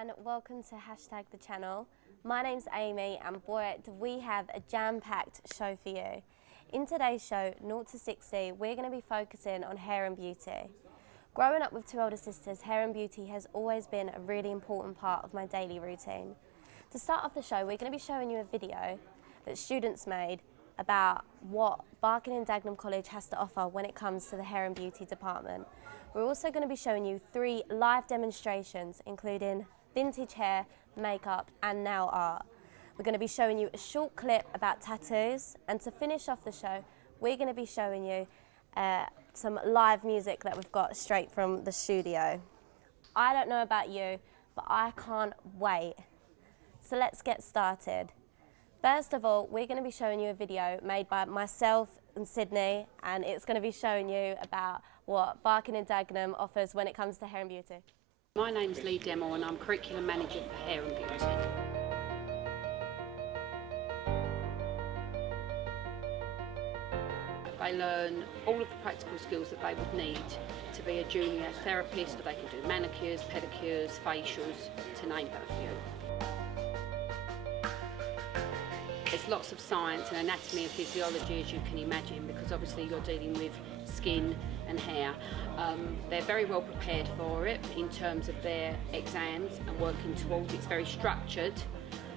and welcome to #the channel. My name's Amy and boy do we have a jam-packed show for you. In today's show, 0 to 60, we're going to be focusing on hair and beauty. Growing up with two older sisters, hair and beauty has always been a really important part of my daily routine. To start off the show, we're going to be showing you a video that students made about what Barking and Dagenham College has to offer when it comes to the hair and beauty department. We're also going to be showing you 3 live demonstrations, including vintage hair, makeup and nail art. We're going to be showing you a short clip about tattoos, and to finish off the show, we're going to be showing you some live music that we've got straight from the studio. I don't know about you, but I can't wait. So let's get started. First of all, we're going to be showing you a video made by myself and Sydney, and it's going to be showing you about what Barking and Dagenham offers when it comes to hair and beauty. My name's Lee Demmel and I'm Curriculum Manager for Hair and Beauty. They learn all of the practical skills that they would need to be a junior therapist. They can do manicures, pedicures, facials, to name but a few. There's lots of science and anatomy and physiology, as you can imagine, because obviously you're dealing with skin and hair. They're very well prepared for it in terms of their exams and working towards it. It's very structured,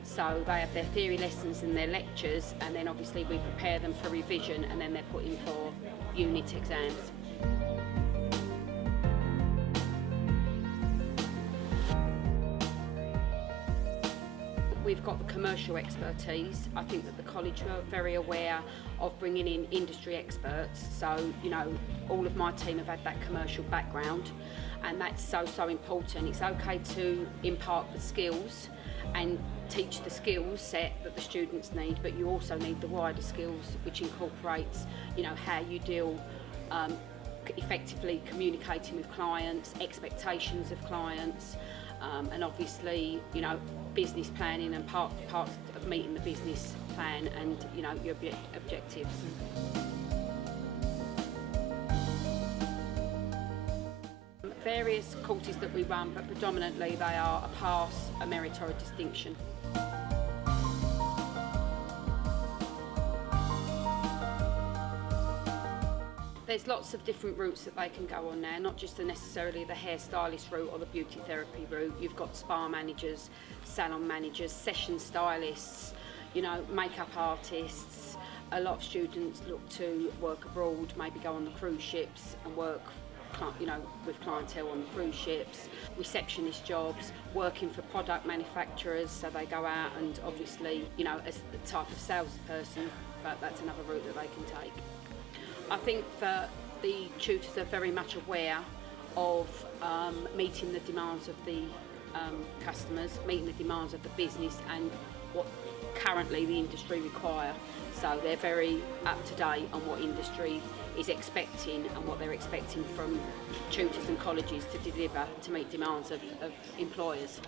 so they have their theory lessons and their lectures, and then obviously we prepare them for revision, and then they're put in for unit exams. We've got the commercial expertise. I think that the college are very aware of bringing in industry experts. So, you know, all of my team have had that commercial background, and that's so important. It's okay to impart the skills and teach the skills set that the students need, but you also need the wider skills, which incorporates, you know, how you deal effectively communicating with clients, expectations of clients, and obviously, you know, business planning and part of meeting the business plan and, you know, your objectives. Various courses that we run, but predominantly they are a pass, a merit or a distinction. There's lots of different routes that they can go on now, not just necessarily the hairstylist route or the beauty therapy route. You've got spa managers, salon managers, session stylists, you know, makeup artists. A lot of students look to work abroad, maybe go on the cruise ships and work, you know, with clientele on the cruise ships. Receptionist jobs, working for product manufacturers, so they go out and obviously, you know, as the type of salesperson, but that's another route that they can take. I think that the tutors are very much aware of meeting the demands of the customers, meeting the demands of the business and what currently the industry require. So they're very up to date on what industry is expecting and what they're expecting from tutors and colleges to deliver to meet demands of employers.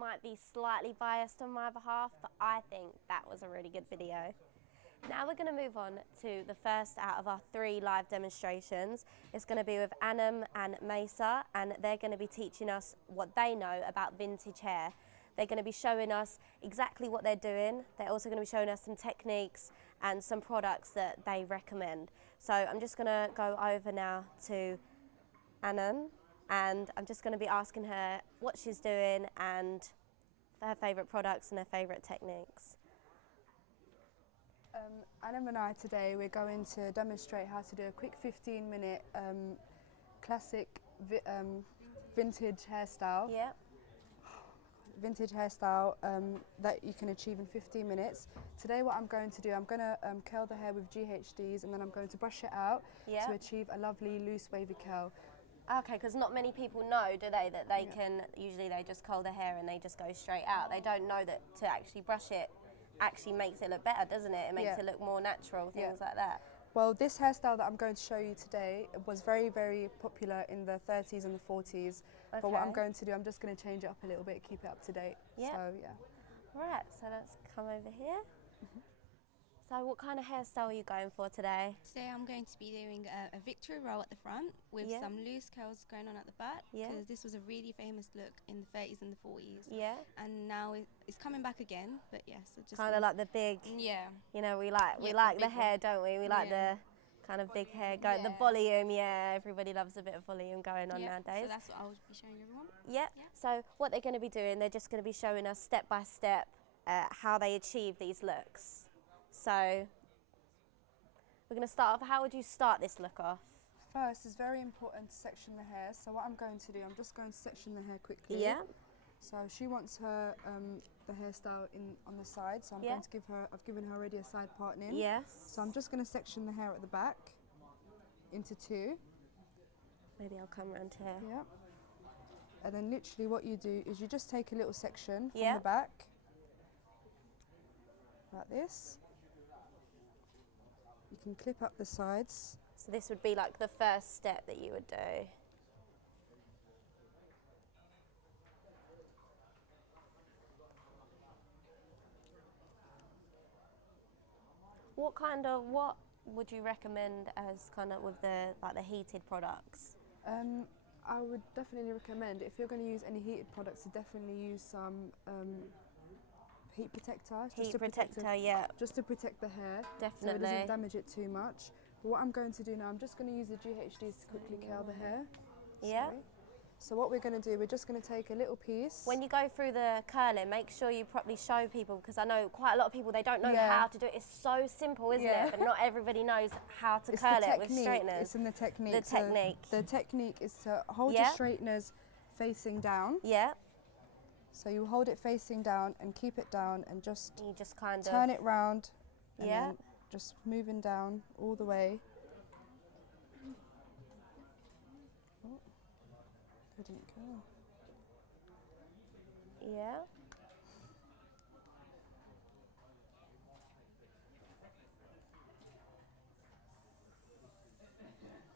Might be slightly biased on my behalf, but I think that was a really good video. Now we're going to move on to the first out of our 3 live demonstrations. It's going to be with Anam and Mesa, and they're going to be teaching us what they know about vintage hair. They're going to be showing us exactly what they're doing. They're also going to be showing us some techniques and some products that they recommend. So I'm just going to go over now to Anam, and I'm just going to be asking her what she's doing and her favourite products and her favourite techniques. Anam and I today, we're going to demonstrate how to do a quick 15-minute classic vintage hairstyle. Yep. Vintage hairstyle that you can achieve in 15 minutes. Today what I'm going to do, I'm going to curl the hair with GHDs, and then I'm going to brush it out to achieve a lovely loose wavy curl. Okay, because not many people know, do they, that they Yeah. can, usually they just curl their hair and they just go straight out. They don't know that to actually brush it actually makes it look better, doesn't it? It makes Yeah. it look more natural, Yeah. things like that. Well, this hairstyle that I'm going to show you today was very, very popular in the 30s and the 40s. But what I'm Okay. going to do, I'm just going to change it up a little bit, keep it up to date. Yeah. So, yeah. Right, so let's come over here. So what kind of hairstyle are you going for today? Today I'm going to be doing a victory roll at the front with Yeah. some loose curls going on at the back, Yeah. because this was a really famous look in the 30s and the 40s. Yeah, And now it's coming back again, but yes, I just kind of like the big, yeah. you know, we like Yeah, the the big hair, one. don't we? We like Yeah. the kind of big hair, the Yeah. volume, yeah. Everybody loves a bit of volume going on Yeah, nowadays. so that's what I'll be showing everyone. Yeah. Yeah. So what they're going to be doing, they're just going to be showing us step by step how they achieve these looks. So we're going to start off. How would you start this look off? First, it's very important to section the hair. So what I'm going to do, I'm just going to section the hair quickly. Yeah. So she wants her the hairstyle on the side. So I'm Yeah. going to give her. I've given her already a side parting. Yes. So I'm just going to section the hair at the back into two. Maybe I'll come around here. Yeah. And then literally what you do is you just take a little section from Yeah. the back, like this. You can clip up the sides. So this would be like the first step that you would do. What would you recommend as kind of with the heated products? I would definitely recommend, if you're going to use any heated products, to definitely use some heat protector. Heat protector, yeah, Just to protect the hair, so it definitely. doesn't damage it too much. But what I'm going to do now, I'm just going to use the GHDs to quickly curl the hair. Yeah. Sorry. So what we're going to do, we're just going to take a little piece. When you go through the curling, make sure you properly show people, because I know quite a lot of people, they don't know Yeah. how to do it. It's so simple, isn't Yeah. it? But not everybody knows how to It's curl the it with technique. straighteners. It's in the technique. The So technique. the technique is to hold Yeah. your straighteners facing down. Yeah, So you hold it facing down and keep it down and just you just kind turn of, it round. And Yeah. then just moving down all the way. Oh, couldn't go. yeah.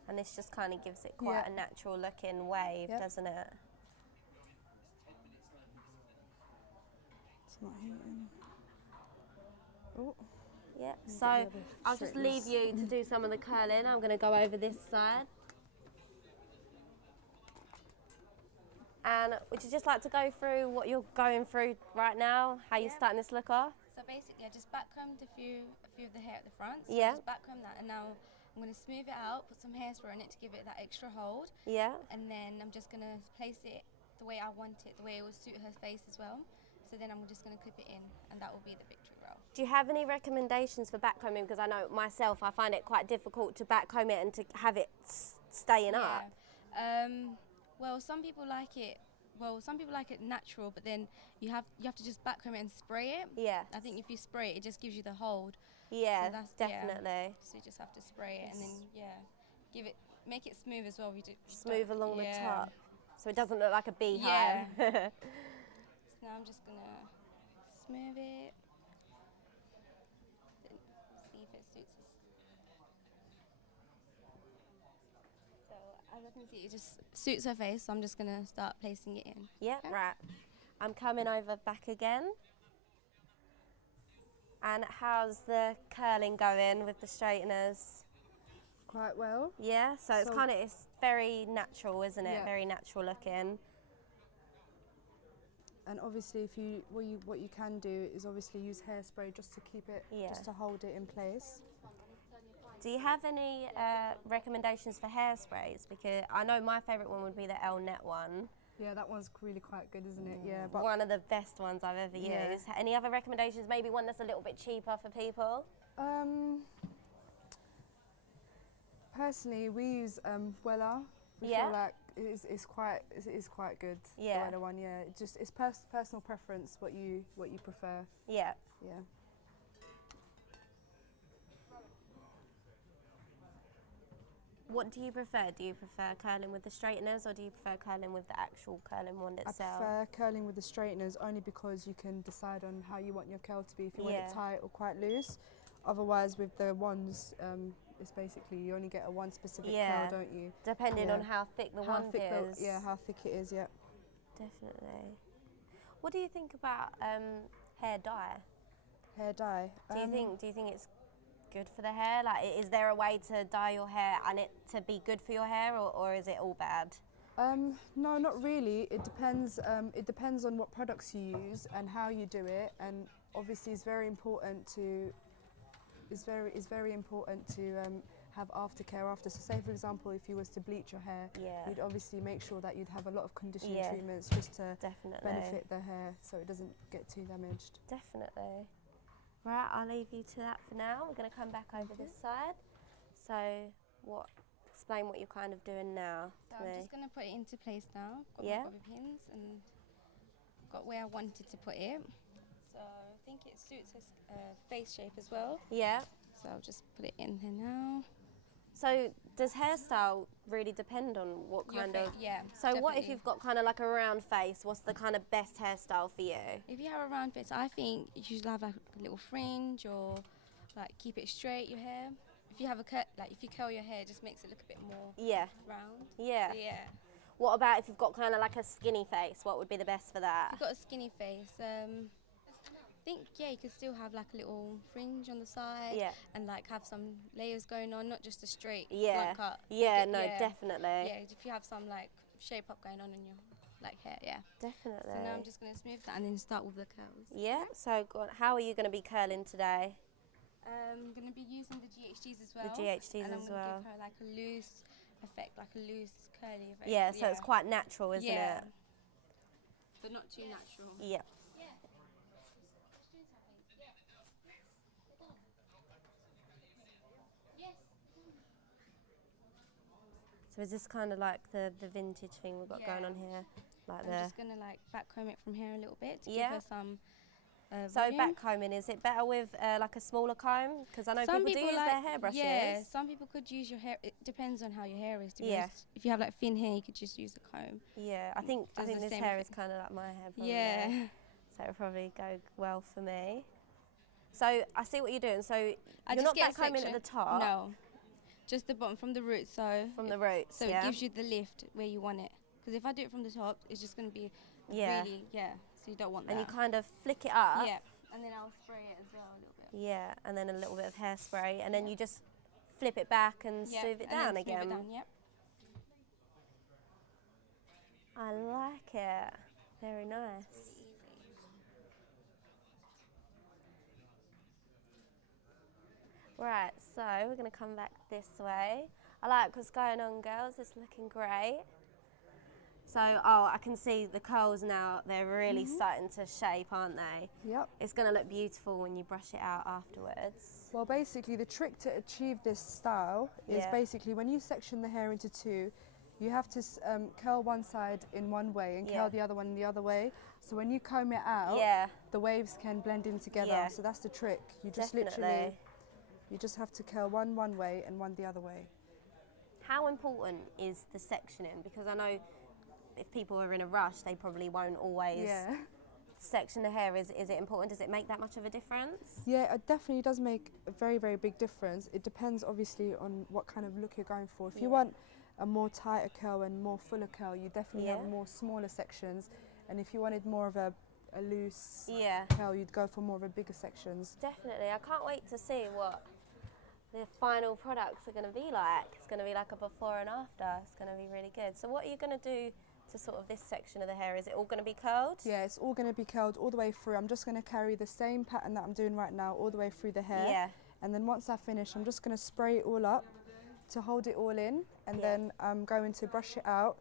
And this just kind of gives it quite Yeah. a natural looking wave, Yep. doesn't it? It's not heating. Oh, Yeah. get So the other I'll just leave straighteners. you to do some of the curling. I'm going to go over this side. And would you just like to go through what you're going through right now? How you're Yeah. starting this look off? So basically I just backcombed a few of the hair at the front. So Yeah. I just backcombed that, and now I'm going to smooth it out, put some hairspray on it to give it that extra hold, Yeah. and then I'm just going to place it the way I want it, the way it will suit her face as well. So then I'm just going to clip it in, and that will be the victory roll. Do you have any recommendations for backcombing? Because I know myself, I find it quite difficult to backcomb it and to have it staying up. Well, some people like it. Well, some people like it natural, but then you have to just backcomb it and spray it. Yeah. I think if you spray it, it just gives you the hold. Yeah, So that's- yeah. definitely. So you just have to spray it, and then make it smooth as well. If you do, Smooth along the yeah. top. So it doesn't look like a beehive. So now I'm just gonna smooth it. Then see if it suits us. So as I can see, it just suits her face. So I'm just gonna start placing it in. Yeah, right. I'm coming over back again. And how's the curling going with the straighteners? Quite well. Yeah, so it's So- kind of, it's very natural, isn't it? Yeah. Very natural looking. And obviously, if you what you can do is obviously use hairspray just to keep it, Yeah. just to hold it in place. Do you have any recommendations for hairsprays? Because I know my favourite one would be the El Net one. Yeah, that one's really quite good, isn't it? Yeah, but One of the best ones I've ever Yeah. used. Any other recommendations? Maybe one that's a little bit cheaper for people? Personally, we use Wella. We Yeah. feel like it is quite good. Yeah. The Wella one, yeah. It's personal preference what you prefer. Yeah. Yeah. What do you prefer? Do you prefer curling with the straighteners or do you prefer curling with the actual curling wand I itself? prefer curling with the straighteners only because you can decide on how you want your curl to be, if you want it Yeah. tight or quite loose. Otherwise, with the wands, it's basically you only get a one specific Yeah. curl, don't you? Depending Yeah. on how thick the How wand thick is. how thick it is, yeah. Definitely. What do you think about hair dye? Hair dye. Do you think it's good for the hair? Like, is there a way to dye your hair and it to be good for your hair, or is it all bad? No, not really. It depends. It depends on what products you use and how you do it. And obviously, it's very important to. It's very important to have aftercare after. So, say for example, if you was to bleach your hair, Yeah. you'd obviously make sure that you'd have a lot of conditioning Yeah. treatments just to Definitely. benefit the hair, so it doesn't get too damaged. Definitely. Right, I'll leave you to that for now. We're going to come back over this side. So, explain what you're kind of doing now So to I'm me. just going to put it into place now. Got Yeah. my bobby pins and got where I wanted to put it. So I think it suits his face shape as well. Yeah. So I'll just put it in here now. So, does hairstyle really depend on what Your kind fa- of... yeah. So, what if definitely. you've got kind of like a round face? What's the kind of best hairstyle for you? If you have a round face, I think you should have like a little fringe or like keep it straight, your hair. If you have a if you curl your hair, it just makes it look a bit more Yeah. round. Yeah. So yeah. What about if you've got kind of like a skinny face? What would be the best for that? If you've got a skinny face, I think you could still have like a little fringe on the side Yeah. and like have some layers going on, not just a straight Yeah. blunt cut. Yeah, You no, get- definitely. Yeah, if you have some like shape up going on in your like hair, yeah. Definitely. So now I'm just going to smooth that and then start with the curls. Yeah, so how are you going to be curling today? I'm going to be using the GHDs as well. The GHDs and I'm as gonna well. give her like a loose effect, like a loose curly effect. Yeah, so it's quite natural, isn't yeah. it? But not too natural. Yeah. So is this kind of like the vintage thing we've got going Yeah. on here? Like I'm the... just going to like back comb it from here a little bit to Yeah. give her some So volume. back combing, is it better with like a smaller comb? Because I know Some people do use like, their hairbrushes. Yeah, some people could use your hair. It depends on how your hair is. To be Yeah. honest. If you have like thin hair, you could just use the comb. Yeah, I think Does the this same hair thing. is kind of like my hair. Probably. Yeah. So it'll probably go well for me. So I see what you're doing. So I you're just not get a back combing at section. the top. No, just the bottom from the root. So From the roots. so yeah. it gives you the lift where you want it. Because if I do it from the top, it's just going to be Yeah. really So you don't want And that. you kind of flick it up. Yeah, and then I'll spray it as well a little bit. Yeah, and then a little bit of hairspray, and then you just flip it back and Yeah, smooth it and down then smooth again. It down, yep. I like it. Very nice. Right, so we're going to come back this way. I like what's going on, girls. It's looking great. So, I can see the curls now. They're really starting to shape, aren't they? Yep. It's going to look beautiful when you brush it out afterwards. Well, basically, the trick to achieve this style is Yeah. basically when you section the hair into two, you have to curl one side in one way and Yeah. curl the other one in the other way. So when you comb it out, Yeah, the waves can blend in together. Yeah. So that's the trick. You just definitely. you just have to curl one way and one the other way. How important is the sectioning? Because I know if people are in a rush, they probably won't always Yeah. section the hair. Is it important? Does it make that much of a difference? Yeah, it definitely does make a very, very big difference. It depends obviously on what kind of look you're going for. If you Yeah. want a more tighter curl and more fuller curl, you definitely Yeah. have more smaller sections. And if you wanted more of a loose Yeah, curl, you'd go for more of a bigger sections. definitely. I can't wait to see what the final products are going to be like. It's going to be like a before and after. It's going to be really good. So what are you going to do to sort of this section of the hair? Is it all going to be curled? Yeah, it's all going to be curled all the way through. I'm just going to carry the same pattern that I'm doing right now all the way through the hair. Yeah. And then once I finish, I'm just going to spray it all up to hold it all in. And Yeah. then I'm going to brush it out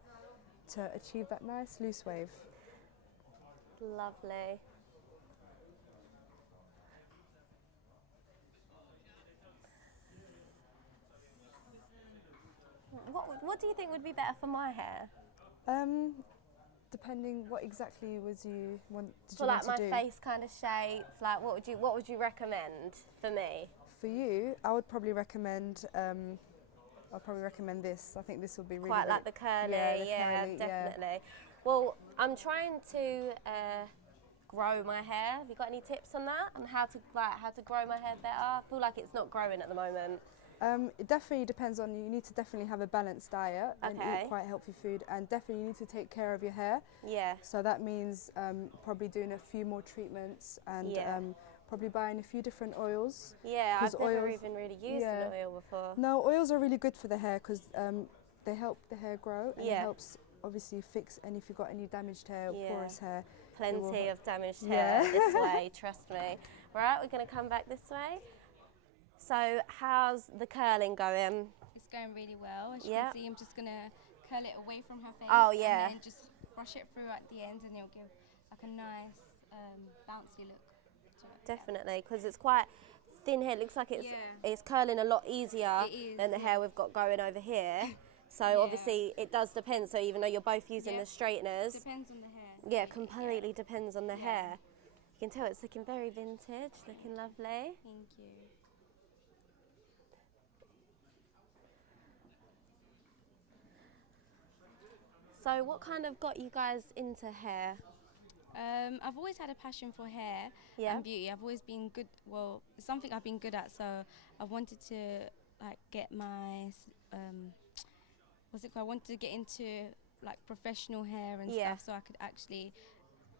to achieve that nice loose wave. Lovely. What do you think would be better for my hair? Depending what exactly was you want, did For you like want my to do? face kind of shape, like what would you recommend for me? For you, I would probably recommend I'd probably recommend this. I think this would be really Quite good. like the curly, Yeah, the yeah, curly, definitely. Well, I'm trying to grow my hair. Have you got any tips on that? On how to grow my hair better? I feel like it's not growing at the moment. It definitely depends on you. You need to definitely have a balanced diet and Okay. eat quite healthy food, and definitely you need to take care of your hair. Yeah. So that means probably doing a few more treatments and Yeah. probably buying a few different oils. Yeah, I've 'Cause never oils- even really used yeah. an oil before. No, oils are really good for the hair because they help the hair grow, and it Yeah. helps obviously fix. And if you've got any damaged hair or Yeah. porous hair, Plenty of damaged Yeah. hair this way, trust me. Right, we're going to come back this way. So, how's the curling going? It's going really well. As you Yeah. can see, I'm just gonna curl it away from her face. Oh, yeah. And then just brush it through at the ends, and it'll give like a nice bouncy look to it. Definitely, because it's quite thin hair. It looks like Yeah. it's curling a lot easier It is, than the yeah. hair we've got going over here. So Yeah. obviously it does depend. So even though you're both using Yeah. the straighteners, Depends on the hair. yeah, really, completely depends on the Yeah. hair. You can tell it's looking very vintage, looking lovely. Thank you. So what kind of got you guys into hair? I've always had a passion for hair Yeah. and beauty. I've always been good. Well, it's something I've been good at. So I wanted to like get my what's it called? I wanted to get into like professional hair and Yeah. stuff, so I could actually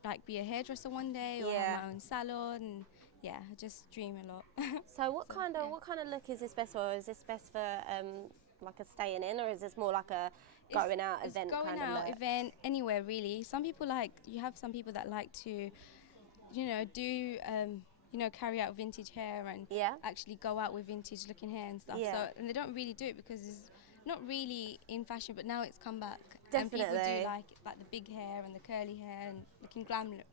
like be a hairdresser one day or Yeah. have my own salon. And yeah, I just dream a lot. So what So, kind of yeah. what kind of look is this best for? Is this best for like a staying in, or is this more like a It's- going out it's event going kind out of look? event anywhere really. Some people you have some people that like to, do carry out vintage hair and Yeah. actually go out with vintage looking hair and stuff. Yeah. So and they don't really do it because it's not really in fashion, but now it's come back. And people Definitely. do like the big hair and the curly hair and looking glamorous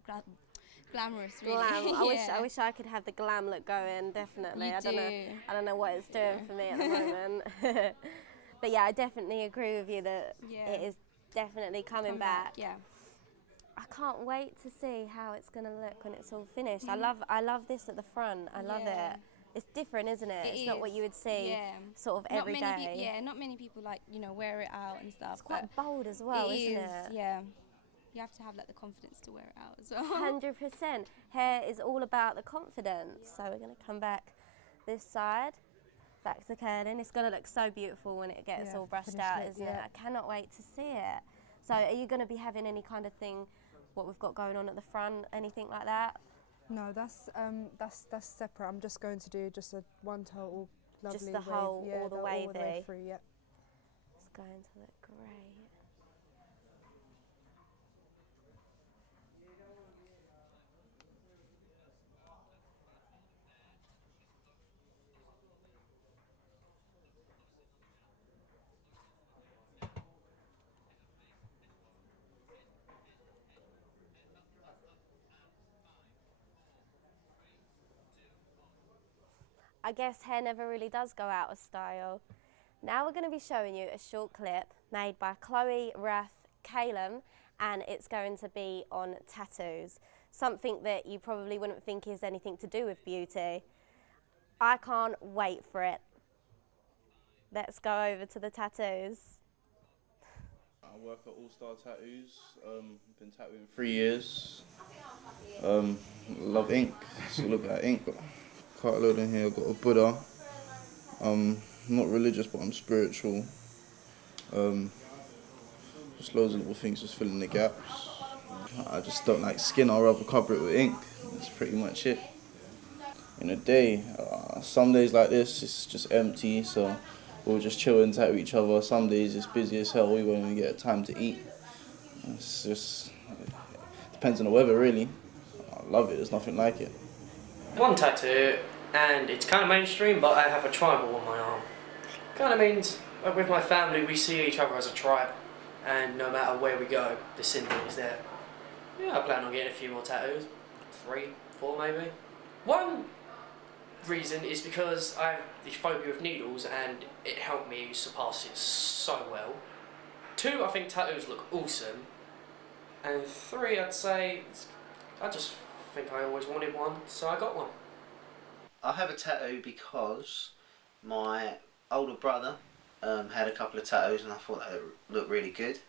really. Glam. I Yeah. wish I could have the glam look going. Definitely. You I don't know. do. I don't know what it's doing for me at the moment. But yeah, I definitely agree with you that Yeah. it is definitely coming Come back. Yeah. I can't wait to see how it's gonna look when it's all finished. I love this at the front. I love Yeah. it. It's different, isn't it? It It's not what is. you would see Yeah. sort of Not every many day. people. Yeah, not many people wear it out and stuff. It's quite bold as well, isn't it? Yeah. You have to have like the confidence to wear it out as well. 100%. Hair is all about the confidence. So we're going to come back this side, back to curling. It's going to look so beautiful when it gets Yeah, all brushed finished out, look, isn't it? yeah. I cannot wait to see it. So are you going to be having any kind of thing, what we've got going on at the front, anything like that? No, that's separate. I'm just going to do just a one total lovely Just the wave. whole, Yeah, all the all the way wavy. through. Yeah. It's going to look great. I guess hair never really does go out of style. Now we're going to be showing you a short clip made by Chloe Rath Calum, and it's going to be on tattoos. Something that you probably wouldn't think is anything to do with beauty. I can't wait for it. Let's go over to the tattoos. I work at All Star Tattoos. Been tattooing 3 years. Love ink. So look at ink. Got quite a load in here. Got a Buddha. I'm not religious, but I'm spiritual. Just loads of little things, just filling the gaps. I just don't like skin. I'd rather cover it with ink. That's pretty much it. In a day, some days like this, it's just empty. So we'll just chill and tattoo each other. Some days it's busy as hell. We won't even get time to eat. It's just depends on the weather, really. I love it. There's nothing like it. One tattoo, and it's kind of mainstream, but I have a tribal on my arm. Kind of means with my family we see each other as a tribe, and no matter where we go, the symbol is there. Yeah, I plan on getting a few more tattoos, 3, 4 maybe. One reason is because I have the phobia of needles, and it helped me surpass it so well. 2, I think tattoos look awesome, and 3, I'd say I just think I always wanted one, so I got one. I have a tattoo because my older brother had a couple of tattoos and I thought they looked really good,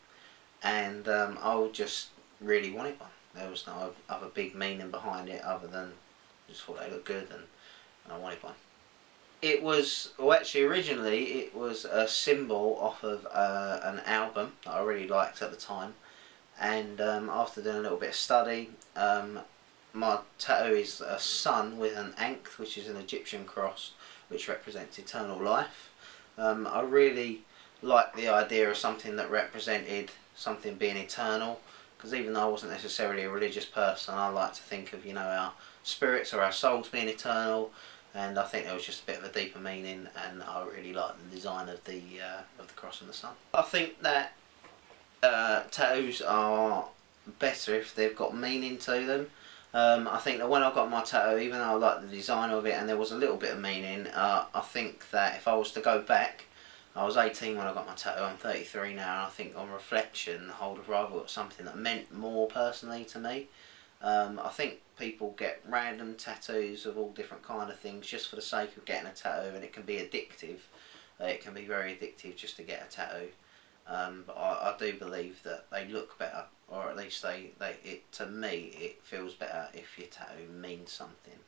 and I just really wanted one. There was no other big meaning behind it other than I just thought they looked good, and I wanted one. It was, well, actually originally it was a symbol off of an album that I really liked at the time, and after doing a little bit of study, my tattoo is a sun with an ankh, which is an Egyptian cross, which represents eternal life. I really liked the idea of something that represented something being eternal, because even though I wasn't necessarily a religious person, I like to think of, you know, our spirits or our souls being eternal, and I think there was just a bit of a deeper meaning, and I really liked the design of the cross and the sun. I think that tattoos are better if they've got meaning to them. I think that when I got my tattoo, even though I liked the design of it and there was a little bit of meaning, I think that if I was to go back, I was 18 when I got my tattoo, I'm 33 now, and I think on reflection I would have rather got something that meant more personally to me. I think people get random tattoos of all different kind of things just for the sake of getting a tattoo, and it can be addictive. It can be very addictive just to get a tattoo. But I do believe that they look better, or at least to me it feels better if your tattoo means something.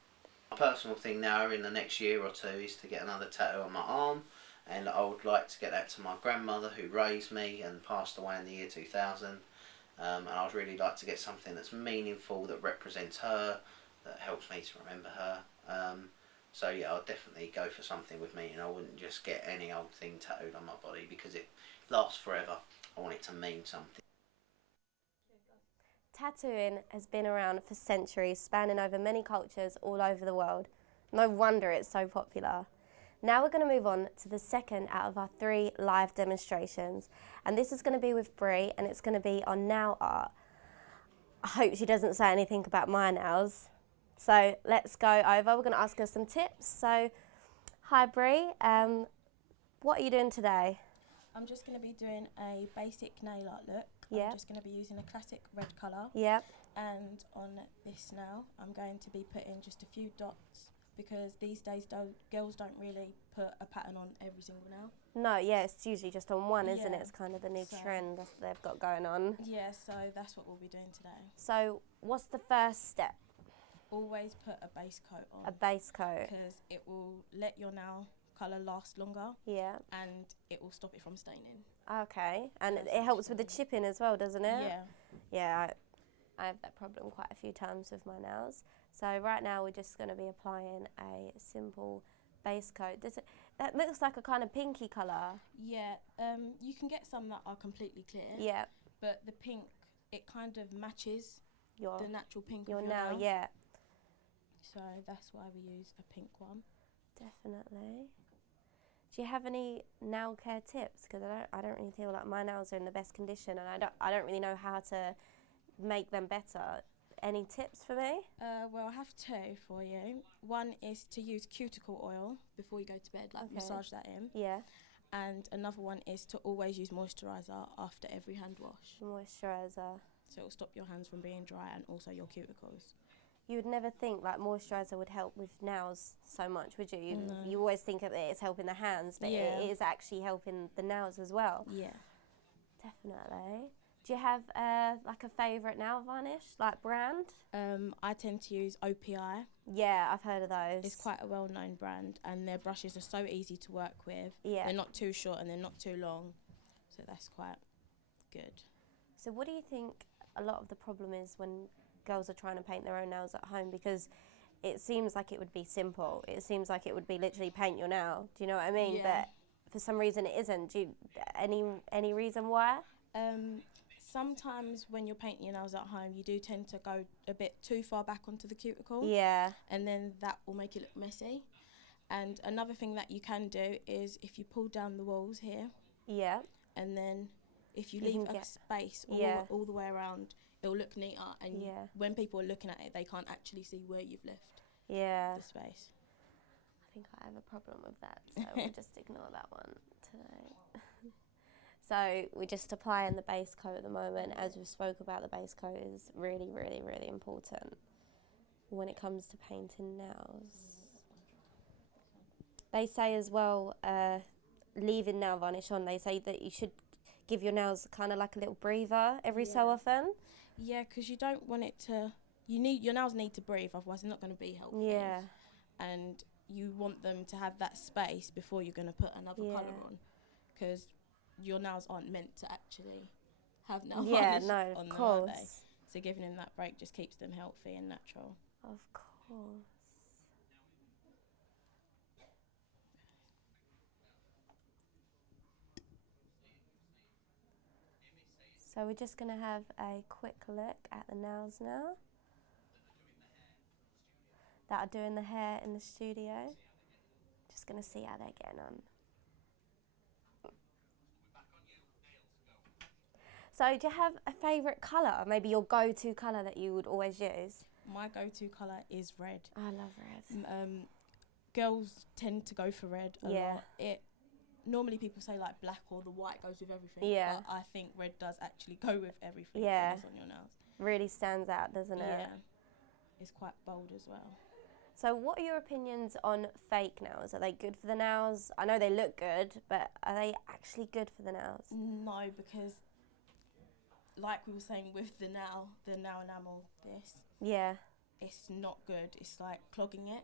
My personal thing now in the next year or two is to get another tattoo on my arm, and I would like to get that to my grandmother who raised me and passed away in the year 2000. And I would really like to get something that's meaningful, that represents her, that helps me to remember her. So yeah, I'll definitely go for something with meaning. I wouldn't just get any old thing tattooed on my body because it lasts forever. I want it to mean something. Tattooing has been around for centuries, spanning over many cultures all over the world. No wonder it's so popular. Now we're going to move on to the second out of our 3 live demonstrations, and this is going to be with Brie, and it's going to be on nail art. I hope she doesn't say anything about my nails. So let's go over. We're going to ask her some tips. So, hi Brie, what are you doing today? I'm just going to be doing a basic nail art look. Yeah. I'm just going to be using a classic red colour. Yep. And on this nail, I'm going to be putting just a few dots, because these days girls don't really put a pattern on every single nail. No, yeah, it's usually just on one, isn't it? Yeah. It's kind of the new trend that they've got going on. Yeah, so that's what we'll be doing today. So what's the first step? Always put a base coat on. A base coat. Because it will let your nail colour last longer. Yeah. And it will stop it from staining. Okay, and it helps with the chipping as well, doesn't it? Yeah. Yeah, I have that problem quite a few times with my nails. So right now we're just going to be applying a simple base coat. That looks like a kind of pinky colour. Yeah, you can get some that are completely clear. Yeah. But the pink, it kind of matches the natural pink of your nail. nail. Yeah. So that's why we use a pink one. Definitely. Do you have any nail care tips? Because I don't really feel like my nails are in the best condition, and I don't really know how to make them better. Any tips for me? Well, I have 2 for you. One is to use cuticle oil before you go to bed, like massage that in. Yeah. And another one is to always use moisturiser after every hand wash. Moisturiser. So it will stop your hands from being dry and also your cuticles. You would never think like moisturiser would help with nails so much, would you? No. You always think of it as helping the hands, but Yeah. it is actually helping the nails as well. Yeah. Definitely. Do you have like a favourite nail varnish, like brand? I tend to use OPI. Yeah, I've heard of those. It's quite a well-known brand, and their brushes are so easy to work with. Yeah. They're not too short and they're not too long, so that's quite good. So what do you think a lot of the problem is when girls are trying to paint their own nails at home? Because it seems like it would be simple. It seems like it would be literally paint your nail. Do you know what I mean? Yeah. But for some reason it isn't. Any reason why? Sometimes when you're painting your nails at home, you do tend to go a bit too far back onto the cuticle. Yeah. And then that will make it look messy. And another thing that you can do is if you pull down the walls here. Yeah. And then if you You leave can a get- space all the way around, it'll look neater. And when people are looking at it, they can't actually see where you've left Yeah. the space. I think I have a problem with that, so we'll just ignore that one today. So we're just applying the base coat at the moment. As we spoke about, the base coat is really, really, really important when it comes to painting nails. They say as well, leaving nail varnish on, they say that you should give your nails kind of like a little breather every so often. Yeah, because you don't want it to. Your nails need to breathe, otherwise they're not going to be healthy. Yeah. And you want them to have that space before you're going to put another colour on, because your nails aren't meant to actually have nail varnish on them, are they? So giving them that break just keeps them healthy and natural. Of course. So we're just going to have a quick look at the nails now that are doing the hair in the studio. Just going to see how they're getting on. So do you have a favourite colour, maybe your go-to colour that you would always use? My go-to colour is red. I love red. Girls tend to go for red a lot. Normally people say like black or the white goes with everything. Yeah. But I think red does actually go with everything Yeah. that is on your nails. Really stands out, doesn't it? Yeah. It's quite bold as well. So what are your opinions on fake nails? Are they good for the nails? I know they look good, but are they actually good for the nails? No, because like we were saying with the nail enamel, Yeah. it's not good. It's like clogging it,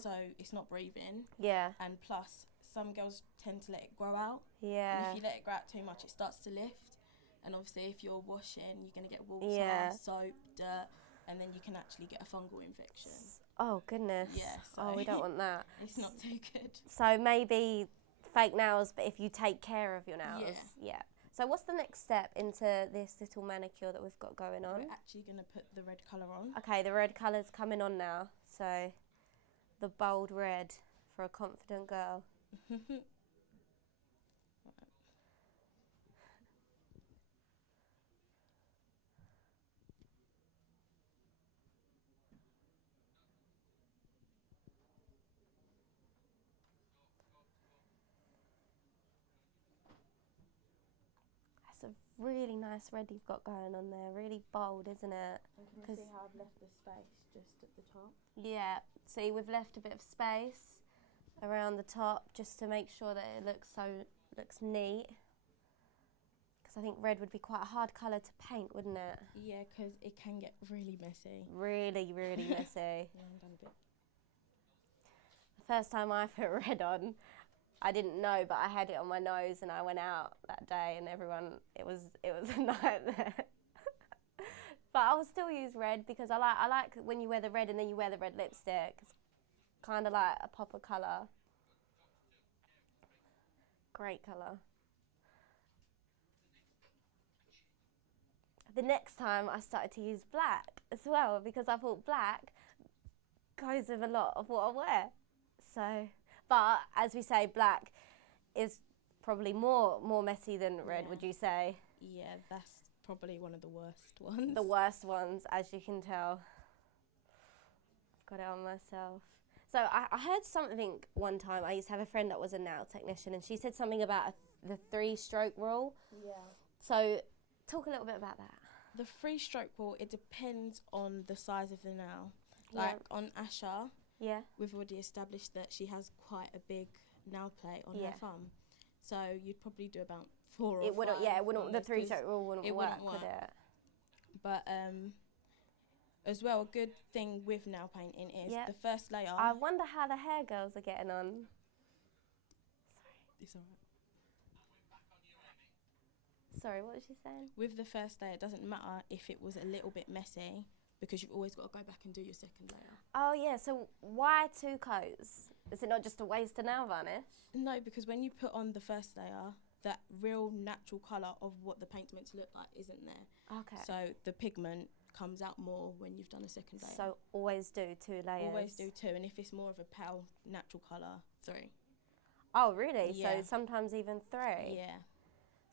so it's not breathing. Yeah. And plus, some girls tend to let it grow out. Yeah. And if you let it grow out too much, it starts to lift. And obviously, if you're washing, you're going to get water, soap, dirt, and then you can actually get a fungal infection. Oh, goodness. Yeah. So Oh, we don't want that. It's not too good. So maybe fake nails, but if you take care of your nails. Yeah. Yeah. So what's the next step into this little manicure that we've got going on? We're actually going to put the red colour on. Okay, the red colour's coming on now. So the bold red for a confident girl. That's a really nice red you've got going on there. Really bold, isn't it? And can you see how I've left the space just at the top? Yeah, see we've left a bit of space around the top just to make sure that it looks neat. Because I think red would be quite a hard colour to paint, wouldn't it? Yeah, because it can get really messy. Really, really messy. Yeah, I'm done a bit. The first time I put red on, I didn't know, but I had it on my nose and I went out that day and everyone, it was a nightmare. But I'll still use red because I like when you wear the red and then you wear the red lipstick. It's kind of like a pop of colour. Great colour. The next time I started to use black as well because I thought black goes with a lot of what I wear. So, but as we say, black is probably more messy than red, would you say? Yeah, that's probably one of the worst ones. The worst ones, as you can tell. I've got it on myself. So I heard something one time. I used to have a friend that was a nail technician and she said something about the 3-stroke rule. Yeah. So talk a little bit about that. The 3-stroke rule, it depends on the size of the nail. Like on Asha, we've already established that she has quite a big nail plate on her thumb. So you'd probably do about 4 or 5. Yeah, it wouldn't. The 3-stroke rule wouldn't work, would it? But as well, a good thing with nail painting is the first layer. I wonder how the hair girls are getting on. It's alright. Sorry, what was she saying? With the first layer, it doesn't matter if it was a little bit messy because you've always got to go back and do your second layer. Oh yeah, so why 2 coats? Is it not just a waste of nail varnish? No, because when you put on the first layer, that real natural colour of what the paint's meant to look like isn't there. Okay. So the pigment comes out more when you've done a second layer. So always do 2 layers? Always do 2, and if it's more of a pale natural colour, 3. Oh really? Yeah. So sometimes even 3? Yeah.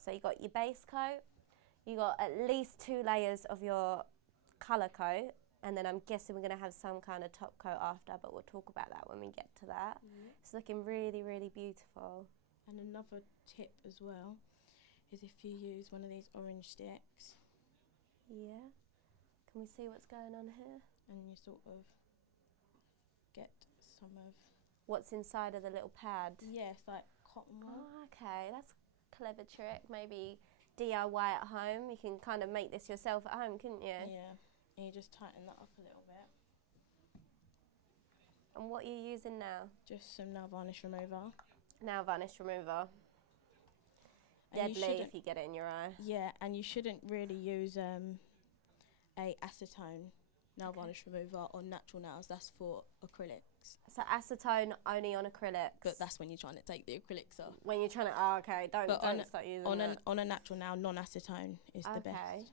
So you got your base coat, you got at least 2 layers of your colour coat, and then I'm guessing we're going to have some kind of top coat after, but we'll talk about that when we get to that. It's looking really, really beautiful. And another tip as well is if you use one of these orange sticks. Yeah. Can we see what's going on here? And you sort of get some of... What's inside of the little pad? Yeah, it's like cotton wool. Oh, okay, that's a clever trick. Maybe DIY at home. You can kind of make this yourself at home, couldn't you? Yeah, and you just tighten that up a little bit. And what are you using now? Just some nail varnish remover. Nail varnish remover. And Deadly if you get it in your eye. Yeah, and you shouldn't really use a acetone nail varnish remover on natural nails. That's for acrylics. So acetone only on acrylics. But that's when you're trying to take the acrylics off. When you're trying to, oh, okay, don't start using that. On a natural nail, non-acetone is the best.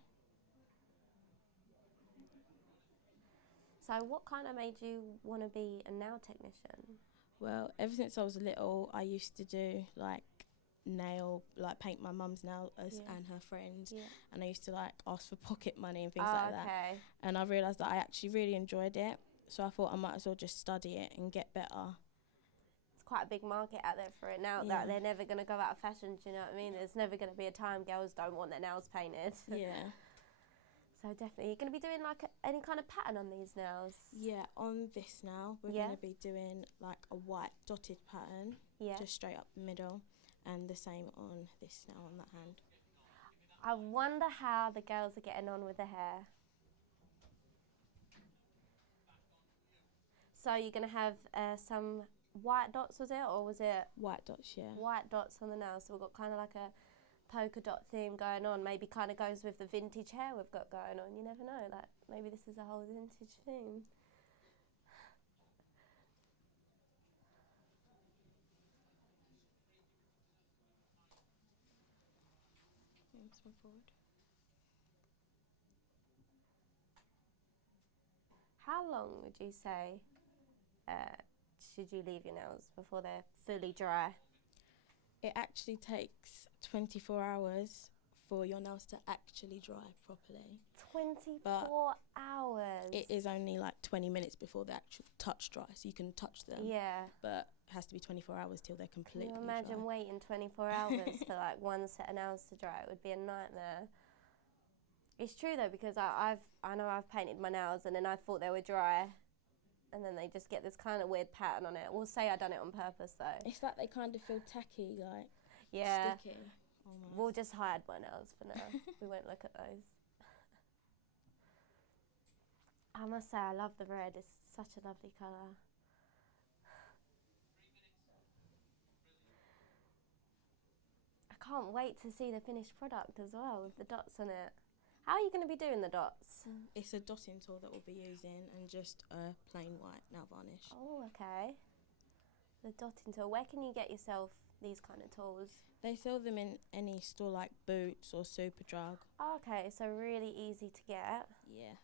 So what kind of made you want to be a nail technician? Well, ever since I was little, I used to do paint my mum's nails and her friends, and I used to ask for pocket money and things like that. And I realised that I actually really enjoyed it, so I thought I might as well just study it and get better. It's quite a big market out there for it now that they're never going to go out of fashion, do you know what I mean? There's never going to be a time girls don't want their nails painted. Yeah. So definitely, you're going to be doing any kind of pattern on these nails? Yeah, on this nail, we're going to be doing a white dotted pattern, just straight up the middle, and the same on this nail on that hand. I wonder how the girls are getting on with the hair. So you're going to have some white dots, was it? Or was it? White dots, yeah. White dots on the nails. So we've got kind of like a polka dot theme going on. Maybe kind of goes with the vintage hair we've got going on. You never know. Maybe this is a whole vintage theme. This one forward. How long would you say should you leave your nails before they're fully dry? It actually takes 24 hours for your nails to actually dry properly. 24 hours? It is only 20 minutes before they actually touch dry, so you can touch them. Yeah. But it has to be 24 hours till they're completely Can you imagine dry. waiting 24 hours for one set of nails to dry? It would be a nightmare. It's true though, because I know I've painted my nails and then I thought they were dry, and then they just get this kind of weird pattern on it. We'll say I done it on purpose though. It's they kind of feel tacky, yeah. sticky. Almost. We'll just hide my nails for now. We won't look at those. I must say I love the red. It's such a lovely colour. I can't wait to see the finished product as well with the dots on it. How are you going to be doing the dots? It's a dotting tool that we'll be using and just a plain white nail varnish. Oh, okay. The dotting tool. Where can you get yourself these kind of tools? They sell them in any store like Boots or Superdrug. Oh, okay, so really easy to get. Yeah.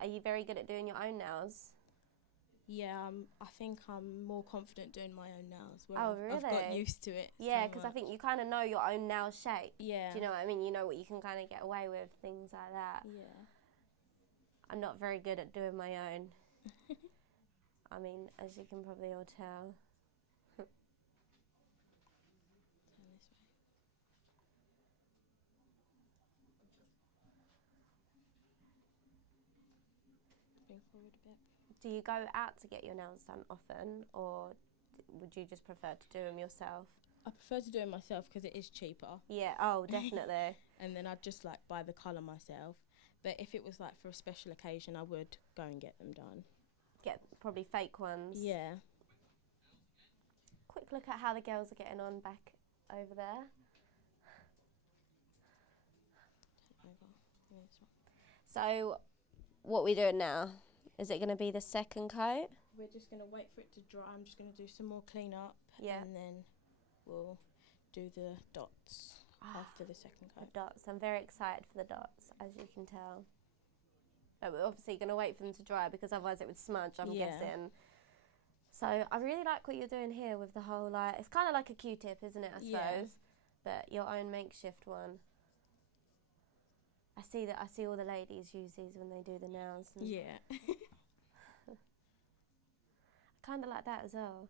Are you very good at doing your own nails? Yeah, I think I'm more confident doing my own nails. Oh, really? I've got used to it. Yeah, because I think you kind of know your own nail shape. Yeah. Do you know what I mean? You know what you can kind of get away with, things like that. Yeah. I'm not very good at doing my own. I mean, as you can probably all tell. Turn this way. Bring forward a bit. Do you go out to get your nails done often, or would you just prefer to do them yourself? I prefer to do it myself because it is cheaper. Yeah, oh, definitely. And then I'd just buy the colour myself. But if it was for a special occasion, I would go and get them done. Get probably fake ones. Yeah. Quick look at how the girls are getting on back over there. So, what are we doing now? Is it going to be the second coat? We're just going to wait for it to dry. I'm just going to do some more clean up. Yeah. And then we'll do the dots after the second coat. The dots. I'm very excited for the dots, as you can tell. But we're obviously going to wait for them to dry because otherwise it would smudge, I'm guessing. So I really like what you're doing here with the whole, it's kind of like a Q-tip, isn't it, I suppose? But your own makeshift one. I see all the ladies use these when they do the nails. Yeah. I kind of like that as well.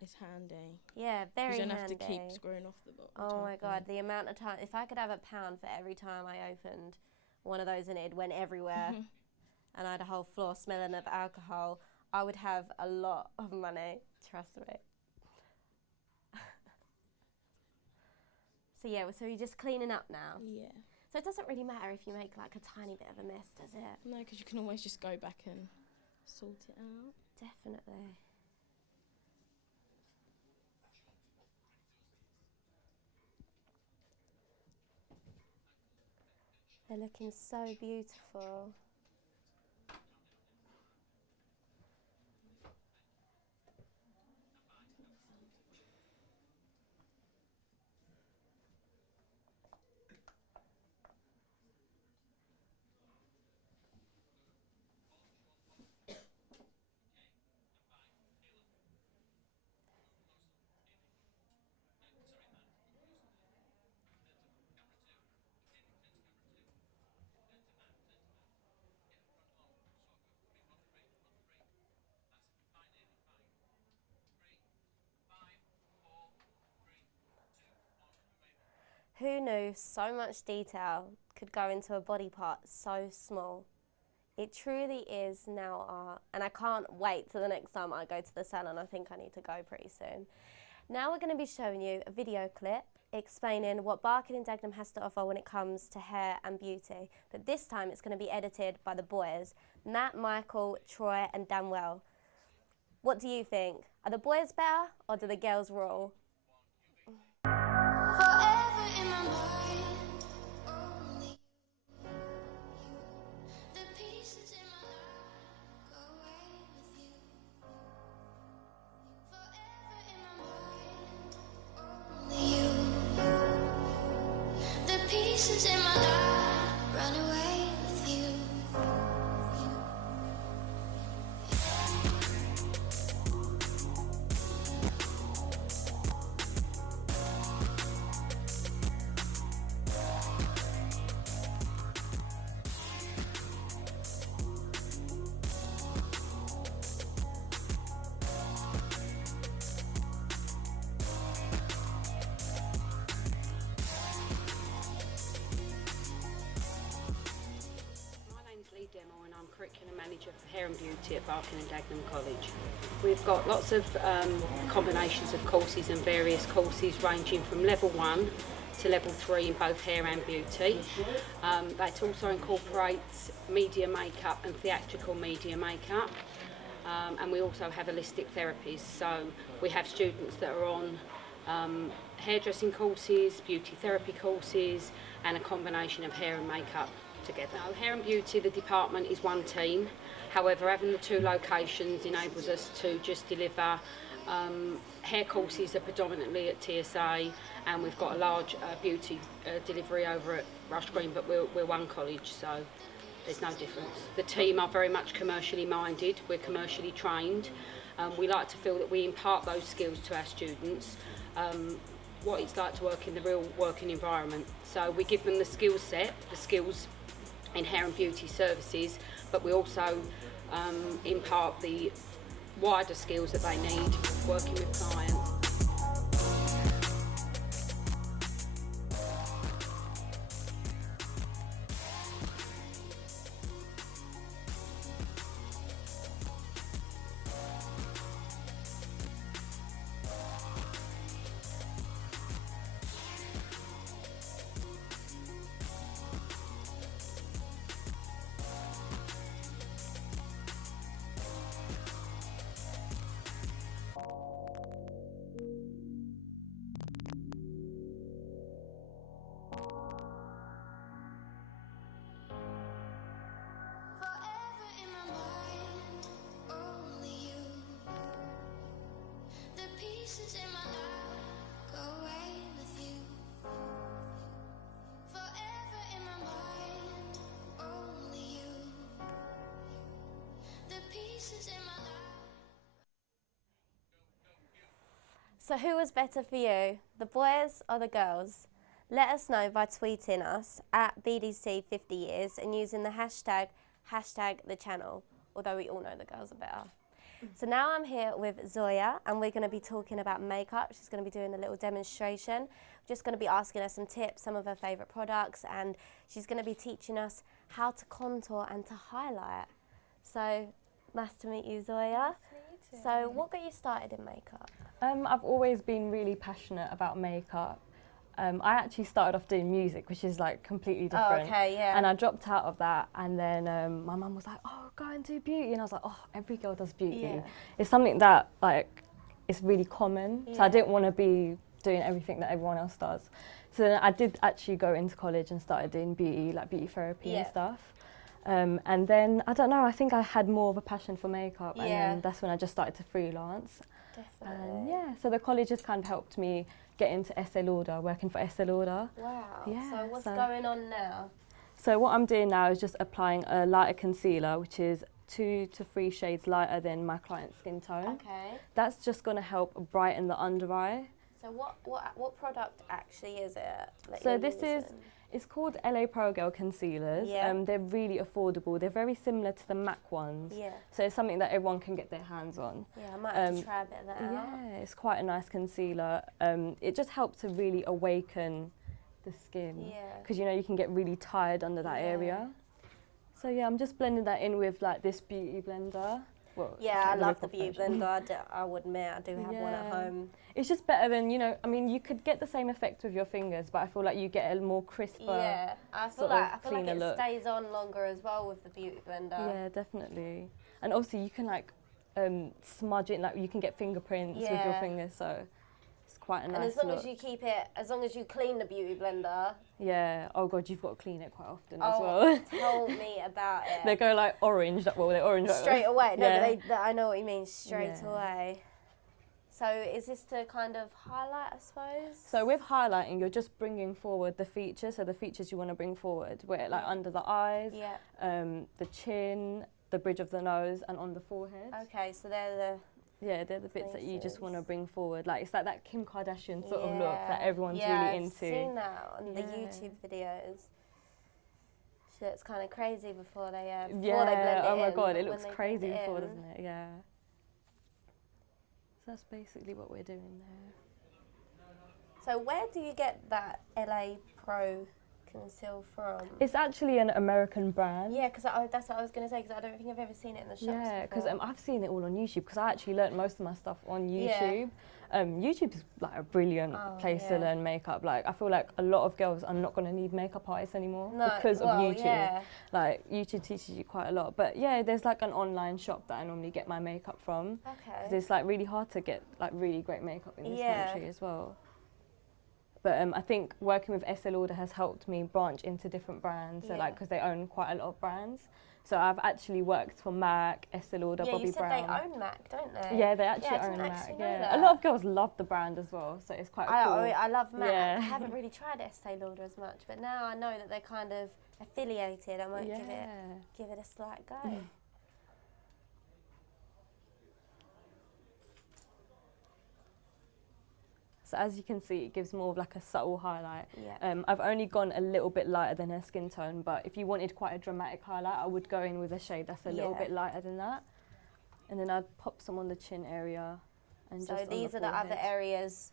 It's handy. Yeah, very handy. You don't have to keep screwing off the bottom. Oh my God, the amount of time. If I could have £1 for every time I opened one of those and it went everywhere and I had a whole floor smelling of alcohol, I would have a lot of money, trust me. So yeah, so you're just cleaning up now? Yeah. So it doesn't really matter if you make like a tiny bit of a mess, does it? No, because you can always just go back and sort it out. Definitely. They're looking so beautiful. Who knew so much detail could go into a body part so small? It truly is now art, and I can't wait till the next time I go to the salon. I think I need to go pretty soon. Now we're going to be showing you a video clip explaining what Barking and Dagenham has to offer when it comes to hair and beauty. But this time it's going to be edited by the boys, Nat, Michael, Troy and Danwell. What do you think? Are the boys better or do the girls rule? Forever in my mind, only the pieces in my life go away with you. Forever in my mind, only you. The pieces in my life run away with you. And I'm Curriculum Manager for Hair and Beauty at Barking and Dagenham College. We've got lots of combinations of courses and various courses ranging from level 1 to level 3 in both hair and beauty. That also incorporates media makeup and theatrical media makeup. And we also have holistic therapies, so we have students that are on hairdressing courses, beauty therapy courses and a combination of hair and makeup together. Now, hair and beauty, the department is one team. However, having the two locations enables us to just deliver hair courses are predominantly at TSA, and we've got a large beauty delivery over at Rush Green, but we're one college, so there's no difference. The team are very much commercially minded. We're commercially trained. We like to feel that we impart those skills to our students, what it's like to work in the real working environment. So we give them the skill set, the skills in hair and beauty services, but we also impart the wider skills that they need working with clients. So who was better for you, the boys or the girls? Let us know by tweeting us at BDC50years and using the hashtag #thechannel, although we all know the girls are better. So now I'm here with Zoya and we're going to be talking about makeup. She's going to be doing a little demonstration. Just going to be asking her some tips, some of her favourite products, and she's going to be teaching us how to contour and to highlight. So nice to meet you, Zoya. So what got you started in makeup? I've always been really passionate about makeup. I actually started off doing music, which is like completely different. Oh, okay, yeah. And I dropped out of that, and then my mum was like, "Oh, go and do beauty," and I was like, "Oh, every girl does beauty. Yeah. It's something that like is really common." So I Yeah. didn't want to be doing everything that everyone else does. So then I did actually go into college and started doing beauty, like beauty therapy and Yeah. stuff. And then I don't know, I think I had more of a passion for makeup, and Yeah. then that's when I just started to freelance. Definitely. And yeah, so the college has kind of helped me get into Estee Lauder, working for Estee Lauder. Wow. Yeah, So what's so- going on now? So what I'm doing now is just applying a lighter concealer, which is 2 to 3 shades lighter than my client's skin tone. Okay. That's just going to help brighten the under eye. So what product actually is it that So you're this is, using? it's called LA Pro Girl Concealers. Yeah. They're really affordable. They're very similar to the MAC ones. Yeah. So it's something that everyone can get their hands on. Yeah, I might have to Um, try a bit of that out. Yeah, it's quite a nice concealer. It just helps to really awaken the skin. Yeah. Because you know you can get really tired under that Yeah. area. So yeah, I'm just blending that in with like this beauty blender. Well, Yeah, it's I not love very the beauty professional. blender. I would admit, I do have one at Yeah. home. It's just better than, you know, I mean, you could get the same effect with your fingers, but I feel like you get a more crisper. Yeah, I feel sort like of cleaner it look. stays on longer as well with the beauty blender. Yeah, definitely. And obviously you can like smudge it, like you can get fingerprints with your Yeah. fingers, so it's quite a And nice as long look. as you keep it, as long as you clean the beauty blender, Yeah. Oh god, you've got to clean it quite often as oh, well. tell me about it. They go like orange. Well, they're orange like Straight away. No, Yeah. but I know what you mean. Straight Yeah. away. So is this to kind of highlight, I suppose? So with highlighting, you're just bringing forward the features. So the features you want to bring forward, where like under the eyes, Yeah. the chin, the bridge of the nose, and on the forehead. Okay, so they're Yeah, they're the bits that you just want to places. bring forward. Like it's like that Kim Kardashian the sort of look that everyone's yeah, really I've into. seen that on the Yeah. YouTube videos. She looks kind of crazy before they blend Yeah. it Oh my in, god, but it when looks they blend crazy it before, in- doesn't it? Yeah. So that's basically what we're doing there. So where do you get that LA Pro Conceal from? It's actually an American brand. Yeah, because that's what I was going to say, because I don't think I've ever seen it in the shops Yeah, because before. I've seen it all on YouTube, because I actually learnt most of my stuff on Yeah. YouTube. YouTube is like a brilliant Oh, place yeah. to learn makeup. Like I feel like a lot of girls are not going to need makeup artists anymore No, because well, of YouTube. Yeah. Like YouTube teaches you quite a lot. But yeah, there's like an online shop that I normally get my makeup from. 'Cause Okay. it's like really hard to get like really great makeup in this Yeah. country as well. But I think working with Estee Lauder has helped me branch into different brands. So Yeah. like because they own quite a lot of brands. So I've actually worked for MAC, Estee Lauder, Yeah, Bobbi you said Brown. they own MAC, don't they? Yeah, they actually I own didn't MAC. actually know Yeah, that. a lot of girls love the brand as well, so it's quite cool. I love MAC. Yeah. I haven't really tried Estee Lauder as much, but now I know that they're kind of affiliated. I might yeah. give it a slight go. So as you can see, it gives more of like a subtle highlight. Yeah. I've only gone a little bit lighter than her skin tone, but if you wanted quite a dramatic highlight, I would go in with a shade that's a little Yeah. bit lighter than that. And then I'd pop some on the chin area. And So just on these the are the other forehead. areas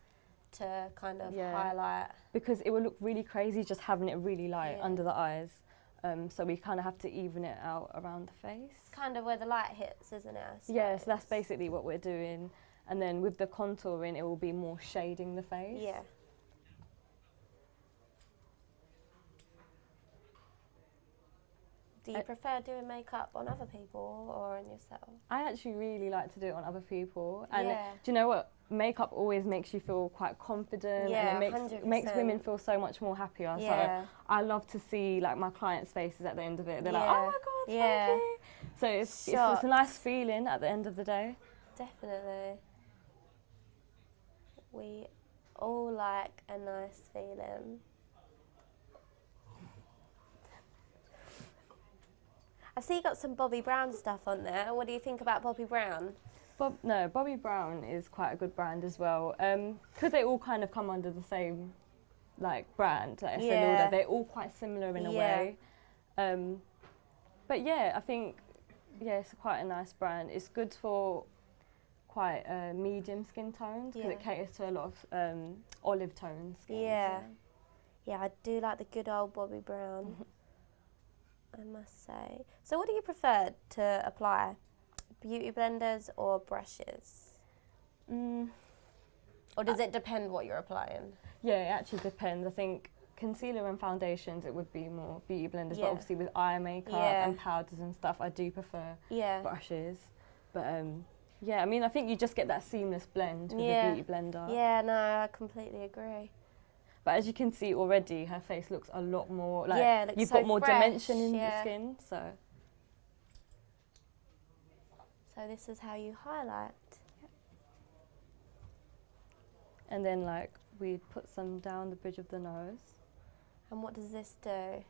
to kind of Yeah. highlight. Because it would look really crazy just having it really light Yeah. under the eyes. So we kind of have to even it out around the face. It's kind of where the light hits, isn't it? I Yes, that's suppose? basically what we're doing. And then with the contouring, it will be more shading the face. Yeah. Do you prefer doing makeup on other people or on yourself? I actually really like to do it on other people. And Yeah. do you know what? Makeup always makes you feel quite confident, Yeah, and it makes 100%. women feel so much more happier. Yeah. So I love to see like my clients' faces at the end of it. They're like, Yeah. "Oh my god, Yeah. thank you." So it's a Shocked. nice feeling at the end of the day. Definitely. We all like a nice feeling. I see you got some Bobbi Brown stuff on there. What do you think about Bobbi Brown? Bobbi Brown is quite a good brand as well. Because they all kind of come under the same like brand, like Estee Yeah. Lauder. They're all quite similar in a Yeah. way. But yeah, I think it's quite a nice brand. It's good for quite medium skin tones because it caters to a lot of olive tone skin. Yeah. Yeah, I do like the good old Bobbi Brown, I must say. So what do you prefer to apply? Beauty blenders or brushes? Or does it depend what you're applying? Yeah, it actually depends. I think concealer and foundations, it would be more beauty blenders, but obviously with eye makeup and powders and stuff, I do prefer brushes. But yeah, I mean, I think you just get that seamless blend with a beauty blender. Yeah, no, I completely agree. But as you can see already, her face looks a lot more, like, you've got more dimension in the skin, so. So this is how you highlight. And then, like, we put some down the bridge of the nose. And what does this do?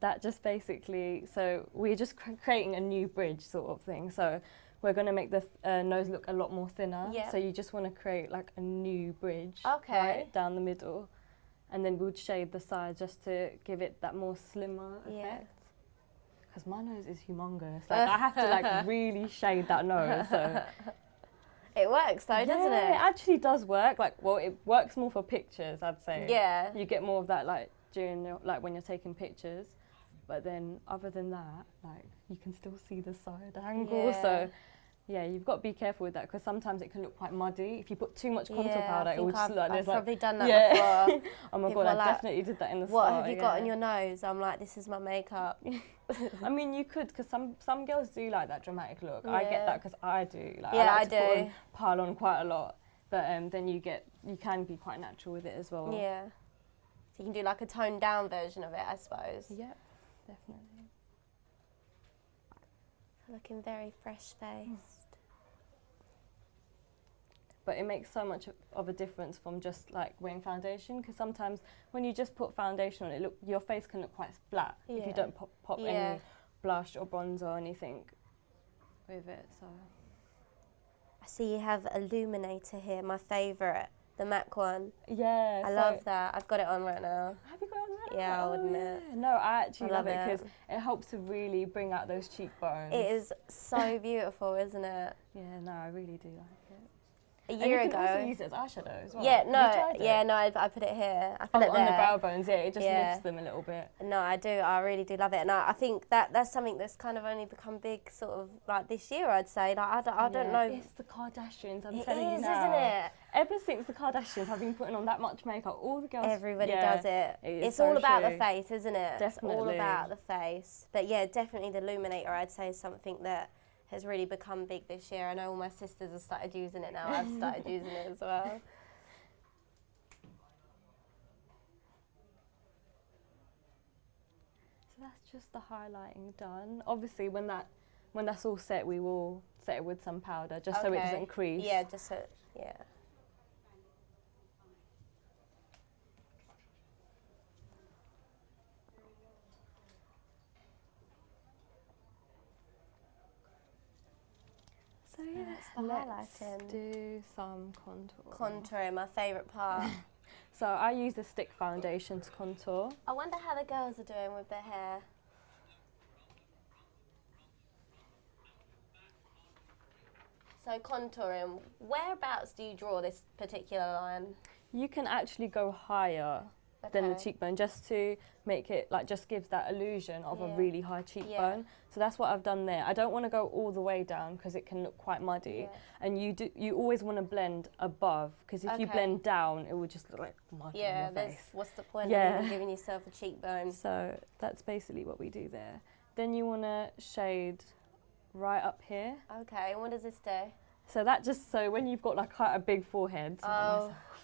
That just basically, so we're just creating a new bridge sort of thing. So we're going to make the nose look a lot more thinner. So you just want to create like a new bridge right down the middle. And then we'll shade the sides just to give it that more slimmer effect. Because my nose is humongous. Like I have to like really shade that nose. So. It works though, doesn't it? It actually does work. Like, well, it works more for pictures, I'd say. Yeah. You get more of that like during like when you're taking pictures. But then other than that, like you can still see the side angle. So yeah, you've got to be careful with that because sometimes it can look quite muddy. If you put too much contour powder, it will just like I've there's probably like done that before. Oh my god, I definitely did that in the what start. What have you got on your nose? I'm like, this is my makeup. I mean, you could, because some girls do like that dramatic look. I get that because I do. Like, yeah, I like to do. Put on, pile on quite a lot, but then you can be quite natural with it as well. Yeah. So you can do like a toned down version of it, I suppose. Yep, definitely. Looking very fresh-faced. But it makes so much of a difference from just like wearing foundation, because sometimes when you just put foundation on it, your face can look quite flat if you don't pop any blush or bronzer or anything with it. So I see you have Illuminator here, my favourite, the MAC one. Yeah, I love that. I've got it on right now. Have you got it on right now? Yeah, I'll admit. No, I actually love it because it helps to really bring out those cheekbones. It is so beautiful, isn't it? Yeah, no, I really do like it. A year ago. You can also use it as eyeshadow as well. Yeah, no, I put it here. I put it there. On the brow bones, it just lifts them a little bit. No, I do. I really do love it, and I think that's something that's kind of only become big, sort of like this year. I'd say. Like I don't know. It's the Kardashians. I'm telling you now. Isn't it? Ever since the Kardashians have been putting on that much makeup, all the girls. Everybody does it. It's all about the face, isn't it? Definitely. It's all about the face. But yeah, definitely the Illuminator, I'd say, is something that has really become big this year. I know all my sisters have started using it now. I've started using it as well. So that's just the highlighting done. Obviously, when that's all set, we will set it with some powder just so it doesn't crease. Yeah, just so, yeah. So yeah, let's do some contour. Contouring, my favourite part. So I use the stick foundation to contour. I wonder how the girls are doing with their hair. So contouring, whereabouts do you draw this particular line? You can actually go higher than the cheekbone just to make it, like, just gives that illusion of a really high cheekbone. So that's what I've done there. I don't want to go all the way down because it can look quite muddy. And you always want to blend above, because if you blend down, it will just look like mud on your face. What's the point of even giving yourself a cheekbone? So that's basically what we do there. Then you want to shade right up here. Okay, what does this do? So that just, so when you've got like quite a big forehead,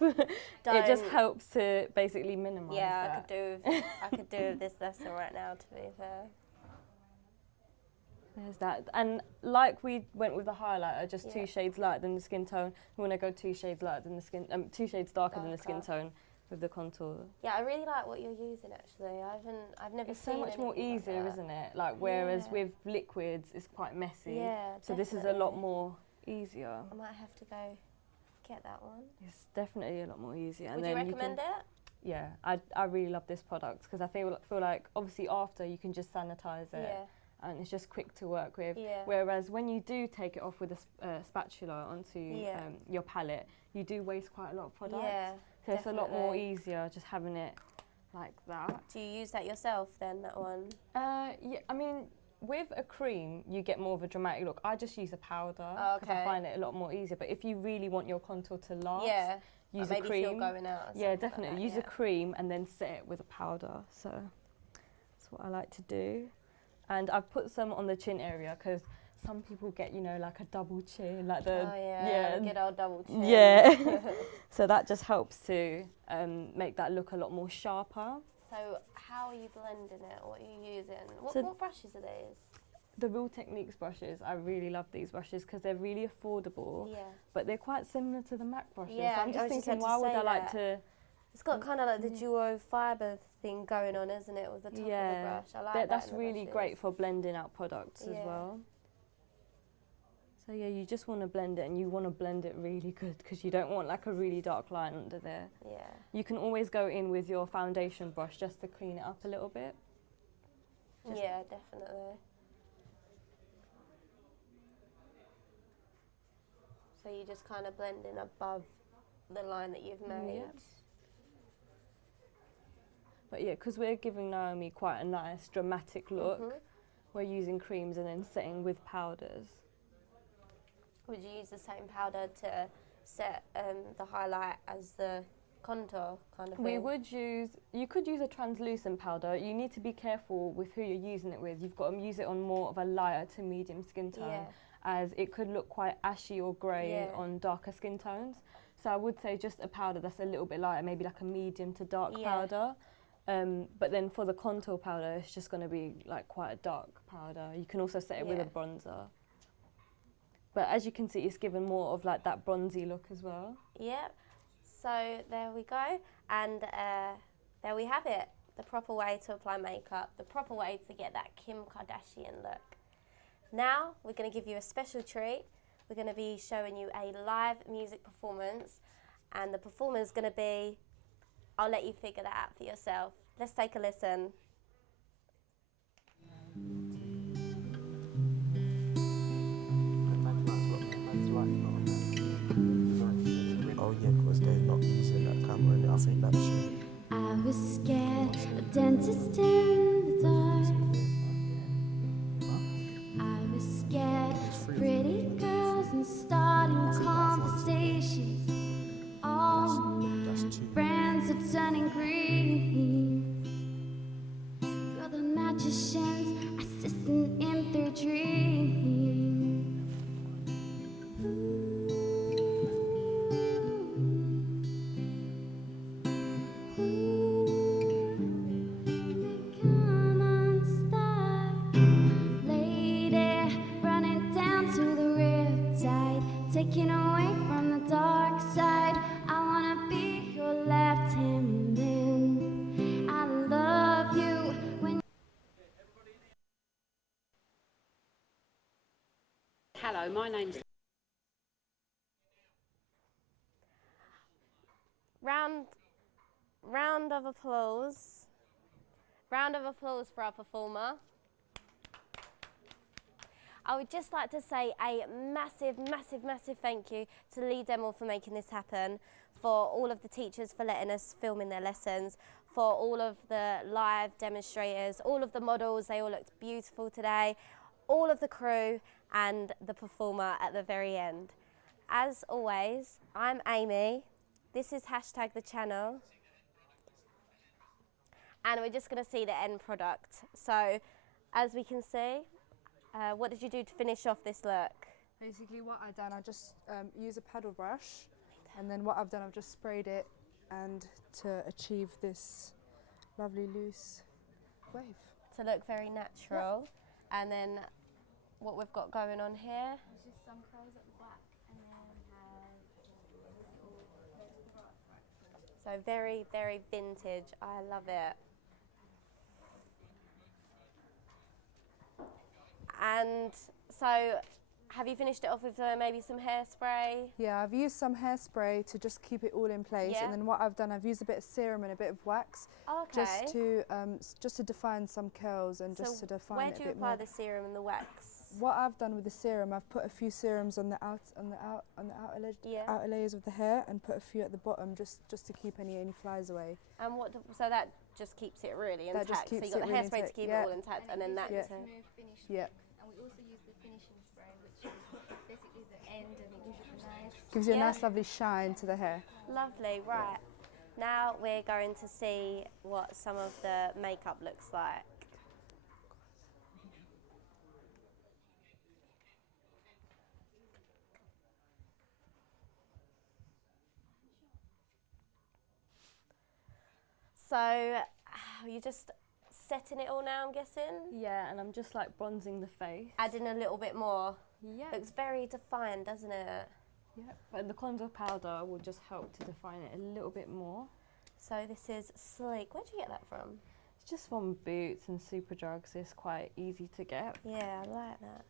it just helps to basically minimise that. Yeah, I could do this lesson right now, to be fair. There's that. And like we went with the highlighter, just 2 shades lighter than the skin tone, we want to go 2 shades lighter than the skin, 2 shades darker than the skin tone with the contour. Yeah, I really like what you're using actually. I've never it's seen so much more easier, like isn't it? Like whereas with liquids it's quite messy. Yeah, so this is a lot more easier. I might have to go get that one. It's definitely a lot more easier. Would you recommend it? Yeah, I really love this product because I feel like obviously after you can just sanitize it and it's just quick to work with. Yeah. Whereas when you do take it off with a spatula onto your palette, you do waste quite a lot of product. Yeah, so it's a lot more easier just having it like that. Do you use that yourself then, that one? Yeah, I mean, with a cream, you get more of a dramatic look. I just use a powder because I find it a lot more easier. But if you really want your contour to last, use a cream. Maybe feel going out. Yeah, definitely. Like use a cream and then set it with a powder. So that's what I like to do. And I've put some on the chin area because some people get, you know, like a double chin, like the good old double chin. Yeah. So that just helps to make that look a lot more sharper. So how are you blending it? What are you using? What brushes are these? The Real Techniques brushes, I really love these brushes because they're really affordable, but they're quite similar to the MAC brushes. Yeah, so I'm just thinking, why would I like to... It's got kind of like the duo fibre thing going on, isn't it, with the top of the brush? I like that. That's really great for blending out products as well. So yeah, you just want to blend it, and you want to blend it really good because you don't want like a really dark line under there. Yeah. You can always go in with your foundation brush just to clean it up a little bit. Yeah, definitely. So you just kind of blend in above the line that you've made. Yep. But yeah, because we're giving Naomi quite a nice dramatic look, we're using creams and then setting with powders. Would you use the same powder to set the highlight as the contour kind of thing? We would use, you could use a translucent powder. You need to be careful with who you're using it with. You've got to use it on more of a lighter to medium skin tone, as it could look quite ashy or grey on darker skin tones. So I would say just a powder that's a little bit lighter, maybe like a medium to dark powder. But then for the contour powder, it's just going to be like quite a dark powder. You can also set it with a bronzer. But as you can see, it's given more of like that bronzy look as well. Yep. So there we go. And there we have it. The proper way to apply makeup. The proper way to get that Kim Kardashian look. Now, we're going to give you a special treat. We're going to be showing you a live music performance. And the performer's going to be... I'll let you figure that out for yourself. Let's take a listen. Oh yeah, because they're not using that camera and I think that's true. I was scared of dentists in the dark. I was scared of pretty girls and starting conversations. All my friends are turning green. You're the magician's assistant in their dreams. Come unstuck, lady, running down to the riptide, taking away from the dark side. I wanna be your left hand man. I love you when. Hello, my name's... Round of applause. Round of applause for our performer. I would just like to say a massive, massive, massive thank you to Lee Demel for making this happen, for all of the teachers for letting us film in their lessons, for all of the live demonstrators, all of the models, they all looked beautiful today, all of the crew and the performer at the very end. As always, I'm Amy. This is #TheChannel. And we're just going to see the end product. So, as we can see, what did you do to finish off this look? Basically what I've done, I just use a paddle brush, and then what I've done, I've just sprayed it and to achieve this lovely loose wave. To look very natural. Yep. And then what we've got going on here. There's just some curls at the back and then so very, very vintage. I love it. And so have you finished it off with maybe some hairspray? Yeah, I've used some hairspray to just keep it all in place, and then what I've done, I've used a bit of serum and a bit of wax, just to define some curls and just to define it a bit more. Where do you apply the serum and the wax? What I've done with the serum, I've put a few serums on the outer layers of the hair, and put a few at the bottom, just to keep any flies away. And so that just keeps it really intact. That just keeps so you got the really hairspray to keep it all intact, and then that. Smooth finish. Yeah. And we also use the finishing spray, which is basically the end, and it gives it a nice. Gives you a nice, lovely shine to the hair. Lovely, right. Now we're going to see what some of the makeup looks like. So, you're just setting it all now, I'm guessing? Yeah, and I'm just like bronzing the face. Adding a little bit more. Yeah. Looks very defined, doesn't it? Yeah, but the contour powder will just help to define it a little bit more. So this is Sleek. Where'd you get that from? It's just from Boots and Superdrug, so it's quite easy to get. Yeah, I like that.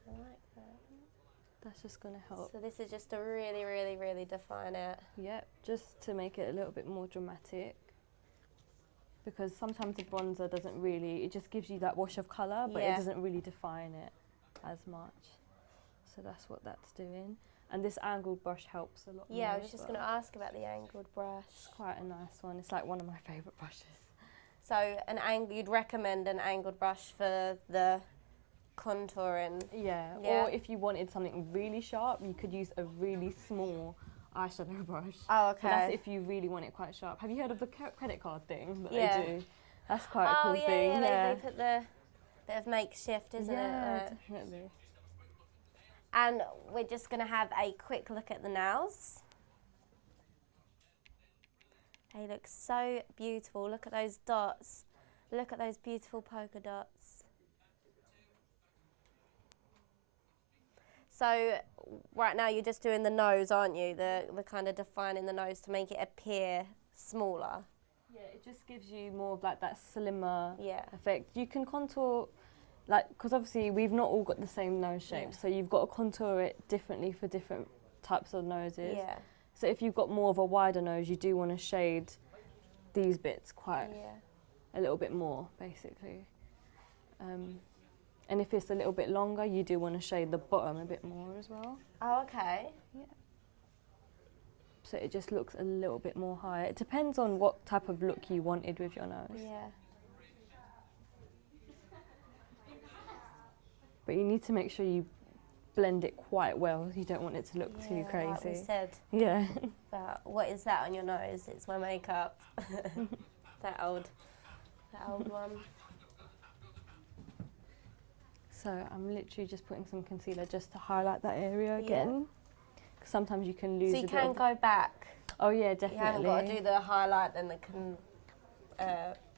That's just going to help. So this is just to really, really, really define it. Yep, just to make it a little bit more dramatic. Because sometimes the bronzer doesn't really, it just gives you that wash of colour, but it doesn't really define it as much. So that's what that's doing. And this angled brush helps a lot more. Yeah, I was just going to ask about the angled brush. It's quite a nice one. It's like one of my favourite brushes. So you'd recommend an angled brush for the contouring? Yeah, or if you wanted something really sharp, you could use a really small eyeshadow brush. Oh, okay. So that's if you really want it quite sharp. Have you heard of the credit card thing that they do? That's quite a cool thing. Yeah, they put the bit of makeshift, isn't it? Yeah, definitely. And we're just going to have a quick look at the nails. They look so beautiful. Look at those dots. Look at those beautiful polka dots. So right now you're just doing the nose, aren't you? The kind of defining the nose to make it appear smaller. Yeah, it just gives you more of like that slimmer effect. You can contour, like, because obviously we've not all got the same nose shape, so you've got to contour it differently for different types of noses. Yeah. So if you've got more of a wider nose, you do want to shade these bits quite a little bit more, basically. And if it's a little bit longer, you do want to shade the bottom a bit more as well. Oh, okay. Yeah. So it just looks a little bit more higher. It depends on what type of look you wanted with your nose. Yeah. But you need to make sure you blend it quite well. You don't want it to look too crazy. Like we said. Yeah. But what is that on your nose? It's my makeup. that old one. So I'm literally just putting some concealer just to highlight that area again. Because sometimes you can lose. So you can go back. Oh yeah, definitely. You haven't got to do the highlight and the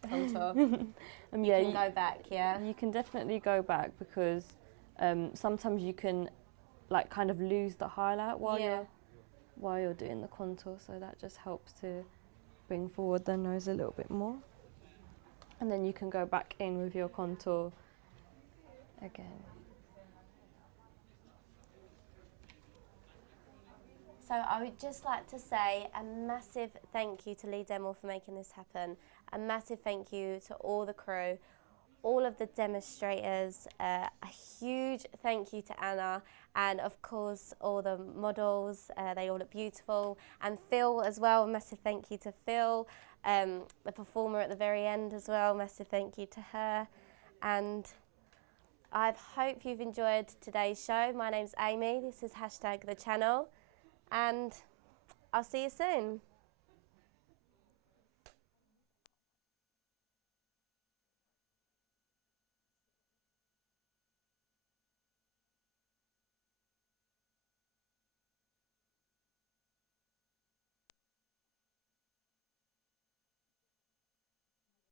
contour. You can go back, yeah. You can definitely go back because sometimes you can like kind of lose the highlight while you're doing the contour. So that just helps to bring forward the nose a little bit more. And then you can go back in with your contour again. So I would just like to say a massive thank you to Lee Demel for making this happen. A massive thank you to all the crew, all of the demonstrators, a huge thank you to Anna, and of course all the models, they all look beautiful. And Phil as well, a massive thank you to Phil. The performer at the very end as well, massive thank you to her. And I hope you've enjoyed today's show. My name's Amy, this is #TheChannel, and I'll see you soon.